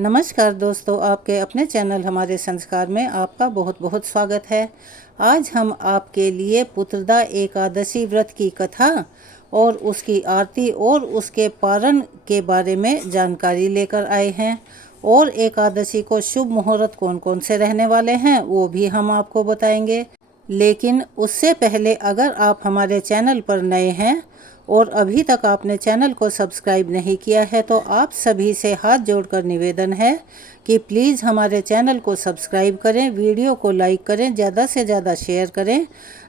नमस्कार दोस्तों, आपके अपने चैनल हमारे संस्कार में आपका बहुत बहुत स्वागत है। आज हम आपके लिए पुत्रदा एकादशी व्रत की कथा और उसकी आरती और उसके पारण के बारे में जानकारी लेकर आए हैं। और एकादशी को शुभ मुहूर्त कौन कौन से रहने वाले हैं वो भी हम आपको बताएंगे। लेकिन उससे पहले अगर आप हमारे चैनल पर नए हैं और अभी तक आपने चैनल को सब्सक्राइब नहीं किया है तो आप सभी से हाथ जोड़कर निवेदन है कि प्लीज़ हमारे चैनल को सब्सक्राइब करें, वीडियो को लाइक करें, ज़्यादा से ज़्यादा शेयर करें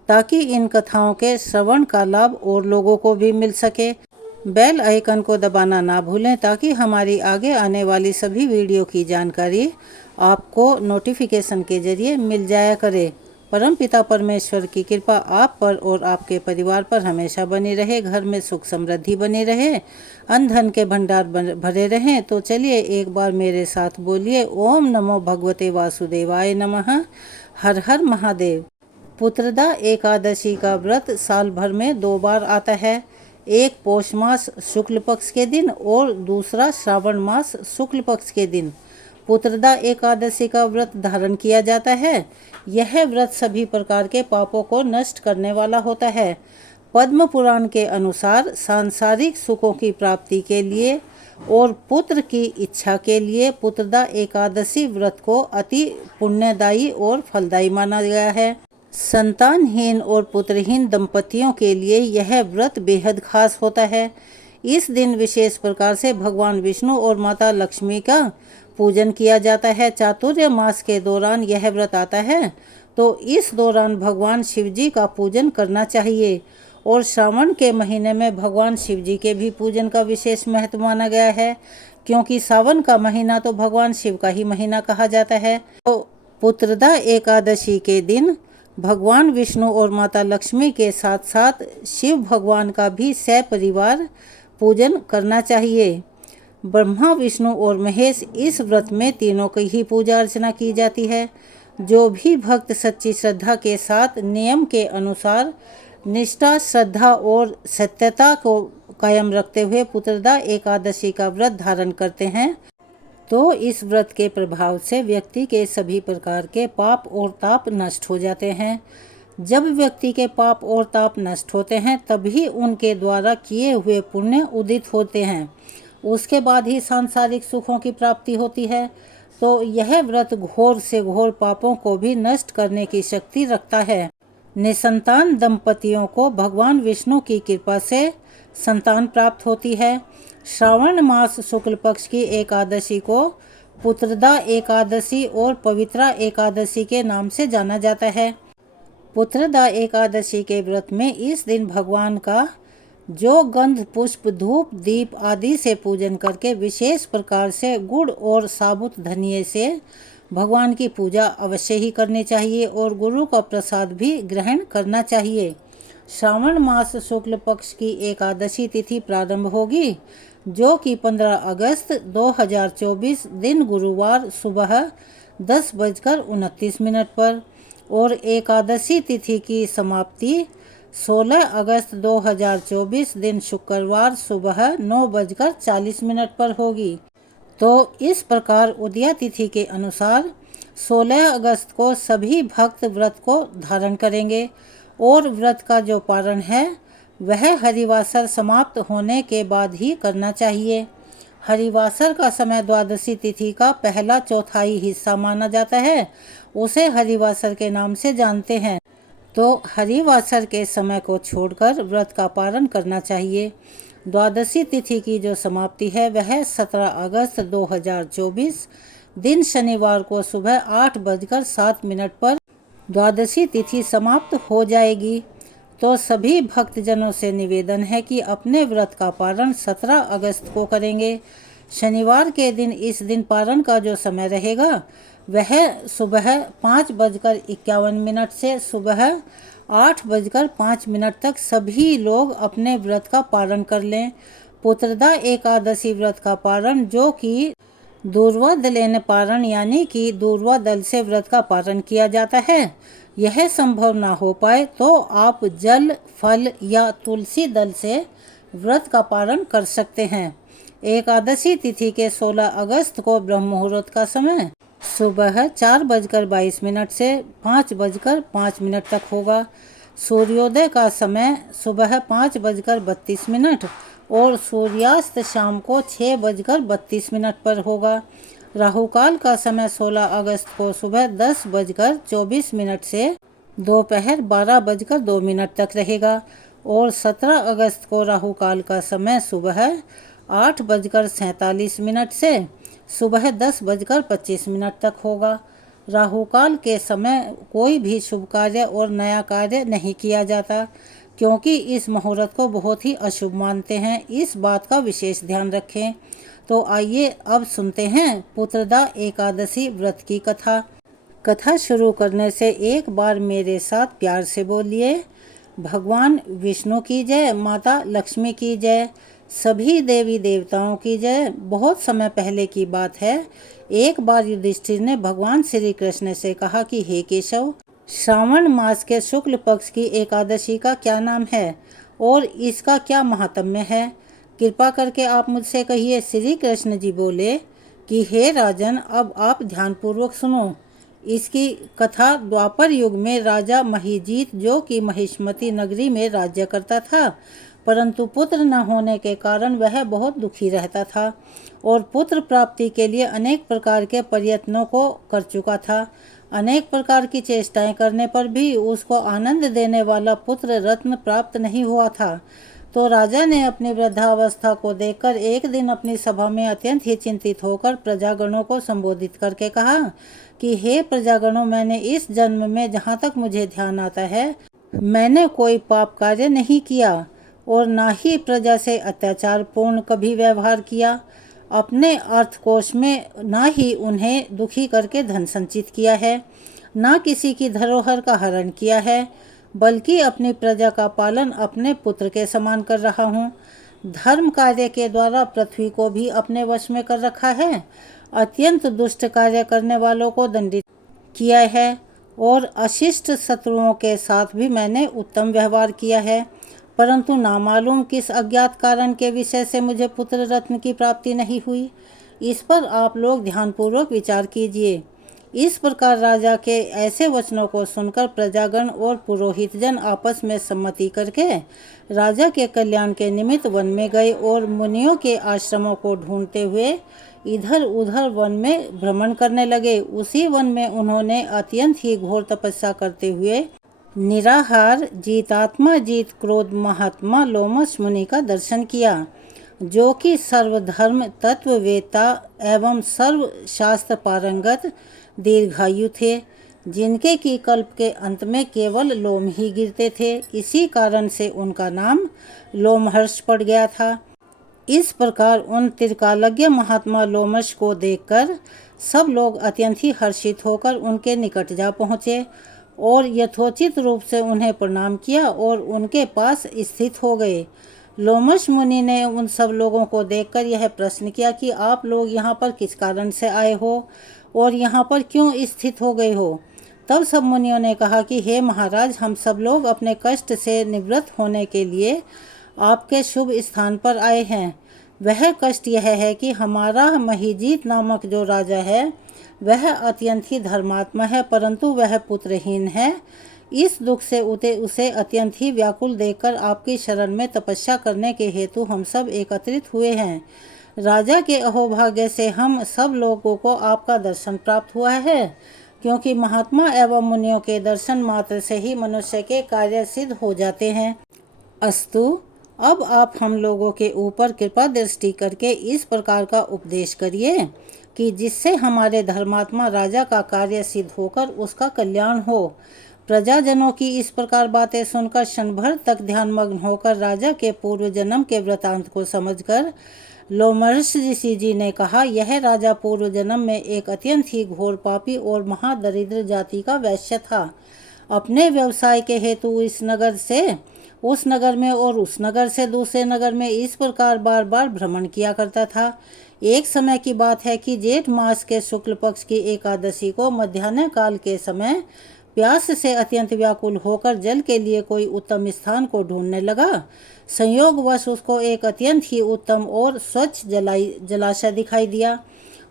ताकि इन कथाओं के श्रवण का लाभ और लोगों को भी मिल सके। बेल आइकन को दबाना ना भूलें ताकि हमारी आगे आने वाली सभी वीडियो की जानकारी आपको नोटिफिकेशन के जरिए मिल जाया करे। परमपिता परमेश्वर की कृपा आप पर और आपके परिवार पर हमेशा बनी रहे, घर में सुख समृद्धि बनी रहे, अन्न धन के भंडार भरे रहें। तो चलिए एक बार मेरे साथ बोलिए, ओम नमो भगवते वासुदेवाय नमः। हर हर महादेव। पुत्रदा एकादशी का व्रत साल भर में 2 बार आता है, एक पौष मास शुक्ल पक्ष के दिन और दूसरा श्रावण मास शुक्ल पक्ष के दिन पुत्रदा एकादशी का व्रत धारण किया जाता है। यह व्रत सभी प्रकार के पापों को नष्ट करने वाला होता है। पद्म पुराण के अनुसार सांसारिक सुखों की प्राप्ति के लिए और पुत्र की इच्छा के लिए पुत्रदा एकादशी व्रत को अति पुण्यदायी और फलदायी माना गया है। संतानहीन और पुत्रहीन दंपतियों के लिए यह व्रत बेहद खास होता है। इस दिन विशेष प्रकार से भगवान विष्णु और माता लक्ष्मी का पूजन किया जाता है। चातुर्य मास के दौरान यह व्रत आता है तो इस दौरान भगवान शिव जी का पूजन करना चाहिए और श्रावण के महीने में भगवान शिव जी के भी पूजन का विशेष महत्व माना गया है, क्योंकि सावन का महीना तो भगवान शिव का ही महीना कहा जाता है। तो पुत्रदा एकादशी के दिन भगवान विष्णु और माता लक्ष्मी के साथ साथ शिव भगवान का भी सपरिवार पूजन करना चाहिए। ब्रह्मा, विष्णु और महेश इस व्रत में तीनों की ही पूजा अर्चना की जाती है। जो भी भक्त सच्ची श्रद्धा के साथ नियम के अनुसार निष्ठा, श्रद्धा और सत्यता को कायम रखते हुए पुत्रदा एकादशी का व्रत धारण करते हैं तो इस व्रत के प्रभाव से व्यक्ति के सभी प्रकार के पाप और ताप नष्ट हो जाते हैं। जब व्यक्ति के पाप और ताप नष्ट होते हैं तभी उनके द्वारा किए हुए पुण्य उदित होते हैं, उसके बाद ही सांसारिक सुखों की प्राप्ति होती है। तो यह व्रत घोर से घोर पापों को भी नष्ट करने की शक्ति रखता है। निसंतान दंपतियों को भगवान विष्णु की कृपा से संतान प्राप्त होती है। श्रावण मास शुक्ल पक्ष की एकादशी को पुत्रदा एकादशी और पवित्रा एकादशी के नाम से जाना जाता है। पुत्रदा एकादशी के व्रत में इस दिन भगवान का जो गंध, पुष्प, धूप, दीप आदि से पूजन करके विशेष प्रकार से गुड़ और साबुत धनिये से भगवान की पूजा अवश्य ही करनी चाहिए और गुरु का प्रसाद भी ग्रहण करना चाहिए। श्रावण मास शुक्ल पक्ष की एकादशी तिथि प्रारंभ होगी जो कि 15 अगस्त 2024 दिन गुरुवार सुबह 10:29 पर और एकादशी तिथि की समाप्ति 16 अगस्त 2024 दिन शुक्रवार सुबह 9:40 पर होगी। तो इस प्रकार उदया तिथि के अनुसार 16 अगस्त को सभी भक्त व्रत को धारण करेंगे और व्रत का जो पारण है वह हरिवासर समाप्त होने के बाद ही करना चाहिए। हरिवासर का समय द्वादशी तिथि का पहला चौथाई हिस्सा माना जाता है, उसे हरिवासर के नाम से जानते हैं। तो हरिवासर के समय को छोड़कर व्रत का पारण करना चाहिए। द्वादशी तिथि की जो समाप्ति है वह 17 अगस्त 2024 दिन शनिवार को सुबह 8:07 पर द्वादशी तिथि समाप्त हो जाएगी। तो सभी भक्तजनों से निवेदन है कि अपने व्रत का पारण 17 अगस्त को करेंगे। शनिवार के दिन इस दिन पारण का जो समय रहेगा वह सुबह 5:51 से सुबह 8:05 तक सभी लोग अपने व्रत का पारण कर लें। पुत्रदा एकादशी व्रत का पारण जो कि दूर्वा दलेन पारण यानी कि दूर्वा दल से व्रत का पारण किया जाता है, यह संभव ना हो पाए तो आप जल, फल या तुलसी दल से व्रत का पारण कर सकते हैं। एकादशी तिथि के 16 अगस्त को ब्रह्म मुहूर्त का समय सुबह 4:22 से 5:05 तक होगा। सूर्योदय का समय सुबह 5:32 और सूर्यास्त शाम को 6:32 पर होगा। राहुकाल का समय 16 अगस्त को सुबह 10:24 से दोपहर 12:02 तक रहेगा और 17 अगस्त को राहुकाल का समय सुबह 8:47 से सुबह 10:25 तक होगा। राहुकाल के समय कोई भी शुभ कार्य और नया कार्य नहीं किया जाता, क्योंकि इस मुहूर्त को बहुत ही अशुभ मानते हैं। इस बात का विशेष ध्यान रखें। तो आइए अब सुनते हैं पुत्रदा एकादशी व्रत की कथा। कथा शुरू करने से एक बार मेरे साथ प्यार से बोलिए, भगवान विष्णु की जय, माता लक्ष्मी की जय, सभी देवी देवताओं की जय। बहुत समय पहले की बात है, एक बार युधिष्ठिर ने भगवान श्री कृष्ण से कहा कि हे केशव, श्रावण मास के शुक्ल पक्ष की एकादशी का क्या नाम है और इसका क्या महात्म्य है? कृपा करके आप मुझसे कहिए। श्री कृष्ण जी बोले कि हे राजन, अब आप ध्यानपूर्वक सुनो। इसकी कथा द्वापर युग में राजा महिजीत, जो कि महिष्मती नगरी में राज्य करता था, परंतु पुत्र न होने के कारण वह बहुत दुखी रहता था और पुत्र प्राप्ति के लिए अनेक प्रकार के प्रयत्नों को कर चुका था। अनेक प्रकार की चेष्टाएं करने पर भी उसको आनंद देने वाला पुत्र रत्न प्राप्त नहीं हुआ था। तो राजा ने अपनी वृद्धावस्था को देखकर एक दिन अपनी सभा में अत्यंत ही चिंतित होकर प्रजागणों को संबोधित करके कहा कि हे प्रजागणों, मैंने इस जन्म में जहाँ तक मुझे ध्यान आता है, मैंने कोई पाप कार्य नहीं किया और ना ही प्रजा से अत्याचार पूर्ण कभी व्यवहार किया। अपने अर्थकोश में ना ही उन्हें दुखी करके धन संचित किया है, ना किसी की धरोहर का हरण किया है, बल्कि अपनी प्रजा का पालन अपने पुत्र के समान कर रहा हूँ। धर्म कार्य के द्वारा पृथ्वी को भी अपने वश में कर रखा है, अत्यंत दुष्ट कार्य करने वालों को दंडित किया है और अशिष्ट शत्रुओं के साथ भी मैंने उत्तम व्यवहार किया है। परंतु नामालूम किस अज्ञात कारण के विषय से मुझे पुत्र रत्न की प्राप्ति नहीं हुई। इस पर आप लोग ध्यानपूर्वक विचार कीजिए। इस प्रकार राजा के ऐसे वचनों को सुनकर प्रजागण और पुरोहित जन आपस में सम्मति करके राजा के कल्याण के निमित्त वन में गए और मुनियों के आश्रमों को ढूंढते हुए इधर उधर वन में भ्रमण करने लगे। उसी वन में उन्होंने अत्यंत ही घोर तपस्या करते हुए निराहार जीतात्मा जीत क्रोध महात्मा लोमश मुनि का दर्शन किया, जो कि सर्वधर्म तत्ववेता एवं सर्व शास्त्र पारंगत दीर्घायु थे, जिनके की कल्प के अंत में केवल लोम ही गिरते थे। इसी कारण से उनका नाम लोमहर्ष पड़ गया था। इस प्रकार उन त्रिकालज्ञ महात्मा लोमश को देखकर सब लोग अत्यंत ही हर्षित होकर उनके निकट जा पहुँचे और यथोचित रूप से उन्हें प्रणाम किया और उनके पास स्थित हो गए। लोमश मुनि ने उन सब लोगों को देखकर यह प्रश्न किया कि आप लोग यहाँ पर किस कारण से आए हो और यहाँ पर क्यों स्थित हो गए हो? तब सब मुनियों ने कहा कि हे महाराज, हम सब लोग अपने कष्ट से निवृत्त होने के लिए आपके शुभ स्थान पर आए हैं। वह कष्ट यह है कि हमारा महिजीत नामक जो राजा है वह अत्यंत ही धर्मात्मा है, परंतु वह पुत्रहीन है। इस दुख से उसे अत्यंत ही व्याकुल देखकर आपकी शरण में तपस्या करने के हेतु हम सब एकत्रित हुए हैं। राजा के अहोभाग्य से हम सब लोगों को आपका दर्शन प्राप्त हुआ है, क्योंकि महात्मा एवं मुनियों के दर्शन मात्र से ही मनुष्य के कार्य सिद्ध हो जाते हैं। अस्तु, अब आप हम लोगों के ऊपर कृपा दृष्टि करके इस प्रकार का उपदेश करिए कि जिससे हमारे धर्मात्मा राजा का कार्य सिद्ध होकर उसका कल्याण हो। प्रजाजनों की इस प्रकार बातें सुनकर क्षण भर तक ध्यानमग्न होकर राजा के पूर्व जन्म के वृतांत को समझकर लोमहर्ष ऋषि जी ने कहा, यह राजा पूर्व जन्म में एक अत्यंत ही घोर पापी और महादरिद्र जाति का वैश्य था। अपने व्यवसाय के हेतु इस नगर से उस नगर में और उस नगर से दूसरे नगर में इस प्रकार बार बार भ्रमण किया करता था। एक समय की बात है कि जेठ मास के शुक्ल पक्ष की एकादशी को मध्याह्न काल के समय प्यास से अत्यंत व्याकुल होकर जल के लिए कोई उत्तम स्थान को ढूंढने लगा। संयोगवश उसको एक अत्यंत ही उत्तम और स्वच्छ जलाशय दिखाई दिया।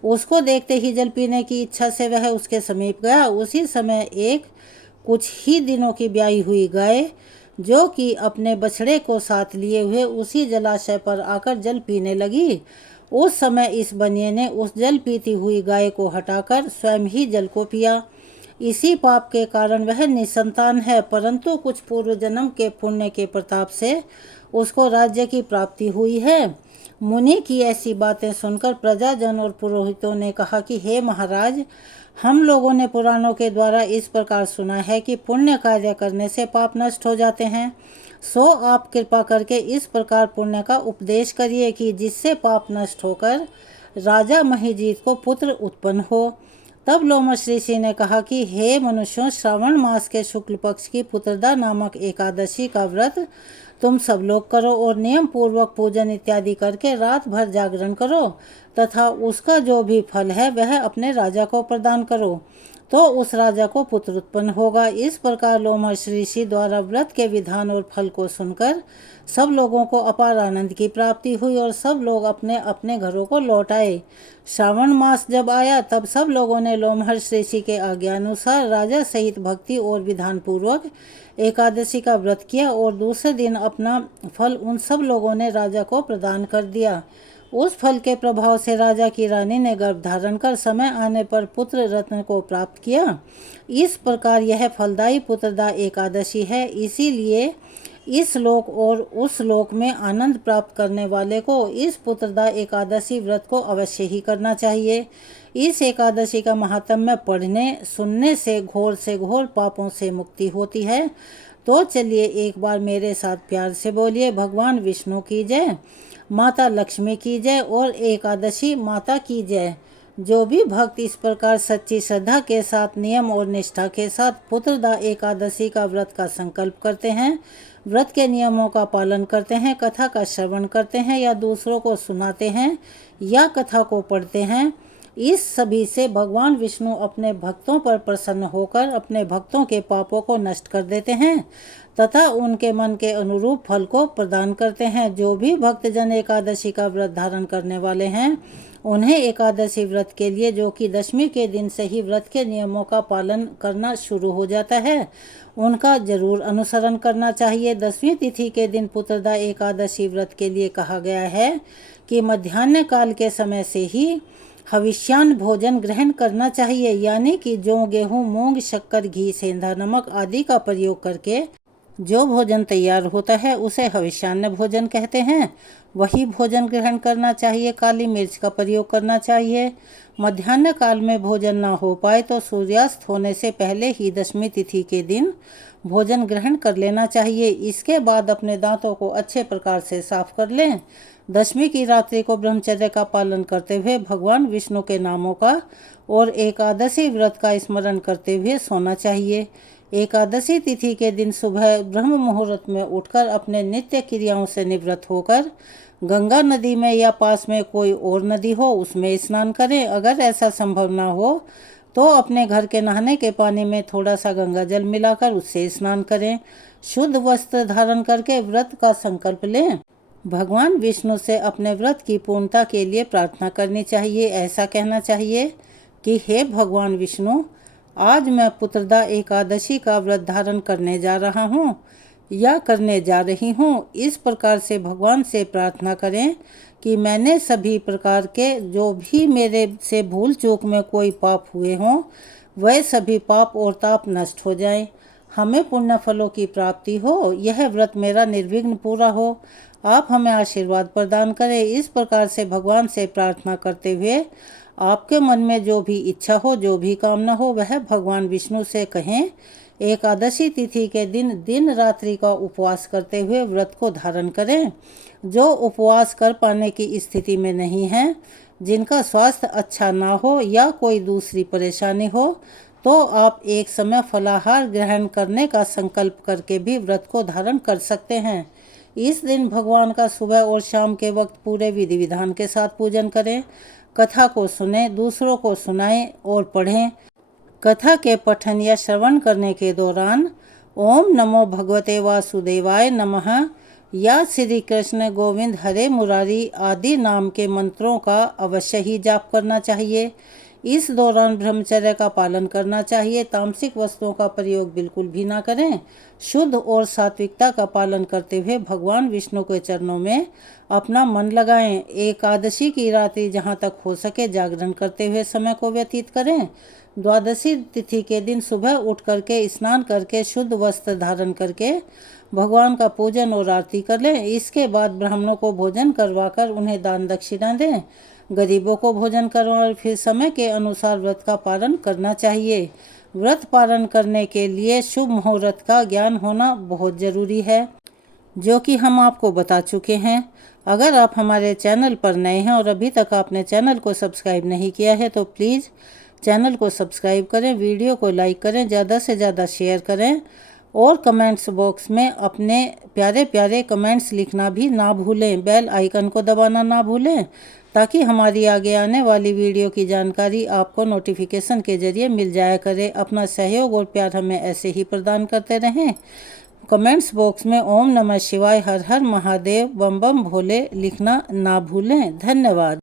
उसको देखते ही जल पीने की इच्छा से वह उसके समीप गया। उसी समय एक कुछ ही दिनों की ब्याई हुई गाय, जो कि अपने बछड़े को साथ लिए हुए उसी जलाशय पर आकर जल पीने लगी। उस समय इस बनिए ने उस जल पीती हुई गाय को हटाकर स्वयं ही जल को पिया। इसी पाप के कारण वह निसंतान है, परंतु कुछ पूर्व जन्म के पुण्य के प्रताप से उसको राज्य की प्राप्ति हुई है। मुनि की ऐसी बातें सुनकर प्रजाजन और पुरोहितों ने कहा कि हे महाराज, हम लोगों ने पुराणों के द्वारा इस प्रकार सुना है कि पुण्य कार्य करने से पाप नष्ट हो जाते हैं। सो आप कृपा करके इस प्रकार पुण्य का उपदेश करिए कि जिससे पाप नष्ट होकर राजा महिजीत को पुत्र उत्पन्न हो। तब लोमश ऋषि ने कहा कि हे मनुष्यों, श्रावण मास के शुक्ल पक्ष की पुत्रदा नामक एकादशी का व्रत तुम सब लोग करो और नियम पूर्वक पूजन इत्यादि करके रात भर जागरण करो तथा उसका जो भी फल है वह अपने राजा को प्रदान करो, तो उस राजा को पुत्र उत्पन्न होगा। इस प्रकार लोमहर्ष ऋषि द्वारा व्रत के विधान और फल को सुनकर सब लोगों को अपार आनंद की प्राप्ति हुई और सब लोग अपने अपने घरों को लौट आए। श्रावण मास जब आया तब सब लोगों ने लोमहर्ष ऋषि के आज्ञानुसार राजा सहित भक्ति और विधान पूर्वक एकादशी का व्रत किया और दूसरे दिन अपना फल उन सब लोगों ने राजा को प्रदान कर दिया। उस फल के प्रभाव से राजा की रानी ने गर्भ धारण कर समय आने पर पुत्र रत्न को प्राप्त किया। इस प्रकार यह फलदायी पुत्रदा एकादशी है। इसीलिए इस लोक और उस लोक में आनंद प्राप्त करने वाले को इस पुत्रदा एकादशी व्रत को अवश्य ही करना चाहिए। इस एकादशी का महात्म्य पढ़ने सुनने से घोर पापों से मुक्ति होती है। तो चलिए एक बार मेरे साथ प्यार से बोलिए, भगवान विष्णु की जय, माता लक्ष्मी की जय और एकादशी माता की जय। जो भी भक्त इस प्रकार सच्ची श्रद्धा के साथ नियम और निष्ठा के साथ पुत्रदा एकादशी का व्रत का संकल्प करते हैं, व्रत के नियमों का पालन करते हैं, कथा का श्रवण करते हैं या दूसरों को सुनाते हैं या कथा को पढ़ते हैं, इस सभी से भगवान विष्णु अपने भक्तों पर प्रसन्न होकर अपने भक्तों के पापों को नष्ट कर देते हैं तथा उनके मन के अनुरूप फल को प्रदान करते हैं। जो भी भक्तजन एकादशी का व्रत धारण करने वाले हैं, उन्हें एकादशी व्रत के लिए, जो कि दशमी के दिन से ही व्रत के नियमों का पालन करना शुरू हो जाता है, उनका जरूर अनुसरण करना चाहिए। दसवीं तिथि के दिन पुत्रदा एकादशी व्रत के लिए कहा गया है कि मध्याह्न काल के समय से ही हविष्यान्न भोजन ग्रहण करना चाहिए, यानी कि जौ, गेहूँ, मूंग, शक्कर, घी, सेंधा, नमक आदि का प्रयोग करके जो भोजन तैयार होता है उसे हविष्यान्न भोजन कहते हैं। वही भोजन ग्रहण करना चाहिए। काली मिर्च का प्रयोग करना चाहिए। मध्याह्न काल में भोजन ना हो पाए तो सूर्यास्त होने से पहले ही दशमी तिथि के दिन भोजन ग्रहण कर लेना चाहिए। इसके बाद अपने दांतों को अच्छे प्रकार से साफ कर लें। दशमी की रात्रि को ब्रह्मचर्य का पालन करते हुए भगवान विष्णु के नामों का और एकादशी व्रत का स्मरण करते हुए सोना चाहिए। एकादशी तिथि के दिन सुबह ब्रह्म मुहूर्त में उठकर अपने नित्य क्रियाओं से निवृत्त होकर गंगा नदी में या पास में कोई और नदी हो उसमें स्नान करें। अगर ऐसा संभव ना हो तो अपने घर के नहाने के पानी में थोड़ा सा गंगा जल मिलाकर उससे स्नान करें। शुद्ध वस्त्र धारण करके व्रत का संकल्प लें। भगवान विष्णु से अपने व्रत की पूर्णता के लिए प्रार्थना करनी चाहिए। ऐसा कहना चाहिए कि हे भगवान विष्णु, आज मैं पुत्रदा एकादशी का व्रत धारण करने जा रहा हूँ या करने जा रही हूँ। इस प्रकार से भगवान से प्रार्थना करें कि मैंने सभी प्रकार के जो भी मेरे से भूल चूक में कोई पाप हुए हों, वह सभी पाप और ताप नष्ट हो जाएं। हमें पुण्य फलों की प्राप्ति हो। यह व्रत मेरा निर्विघ्न पूरा हो। आप हमें आशीर्वाद प्रदान करें। इस प्रकार से भगवान से प्रार्थना करते हुए आपके मन में जो भी इच्छा हो, जो भी कामना हो, वह भगवान विष्णु से कहें। एकादशी तिथि के दिन दिन रात्रि का उपवास करते हुए व्रत को धारण करें। जो उपवास कर पाने की स्थिति में नहीं है, जिनका स्वास्थ्य अच्छा ना हो या कोई दूसरी परेशानी हो, तो आप एक समय फलाहार ग्रहण करने का संकल्प करके भी व्रत को धारण कर सकते हैं। इस दिन भगवान का सुबह और शाम के वक्त पूरे विधि विधान के साथ पूजन करें। कथा को सुने, दूसरों को सुनाएं और पढ़ें। कथा के पठन या श्रवण करने के दौरान ओम नमो भगवते वासुदेवाय नमः या श्री कृष्ण गोविंद हरे मुरारी आदि नाम के मंत्रों का अवश्य ही जाप करना चाहिए। इस दौरान ब्रह्मचर्य का पालन करना चाहिए। तामसिक वस्तुओं का प्रयोग बिल्कुल भी ना करें। शुद्ध और सात्विकता का पालन करते हुए भगवान विष्णु के चरणों में अपना मन लगाएं। एकादशी की रात्रि जहां तक हो सके जागरण करते हुए समय को व्यतीत करें। द्वादशी तिथि के दिन सुबह उठ करके स्नान करके शुद्ध वस्त्र धारण करके भगवान का पूजन और आरती कर लें। इसके बाद ब्राह्मणों को भोजन करवाकर उन्हें दान दक्षिणा दें। गरीबों को भोजन करवाएं और फिर समय के अनुसार व्रत का पालन करना चाहिए। व्रत पालन करने के लिए शुभ मुहूर्त का ज्ञान होना बहुत ज़रूरी है, जो कि हम आपको बता चुके हैं। अगर आप हमारे चैनल पर नए हैं और अभी तक आपने चैनल को सब्सक्राइब नहीं किया है तो प्लीज़ चैनल को सब्सक्राइब करें, वीडियो को लाइक करें, ज़्यादा से ज़्यादा शेयर करें और कमेंट्स बॉक्स में अपने प्यारे प्यारे कमेंट्स लिखना भी ना भूलें। बेल आइकन को दबाना ना भूलें ताकि हमारी आगे आने वाली वीडियो की जानकारी आपको नोटिफिकेशन के जरिए मिल जाया करे। अपना सहयोग और प्यार हमें ऐसे ही प्रदान करते रहें। कमेंट्स बॉक्स में ओम नमः शिवाय, हर हर महादेव, बम बम भोले लिखना ना भूलें। धन्यवाद।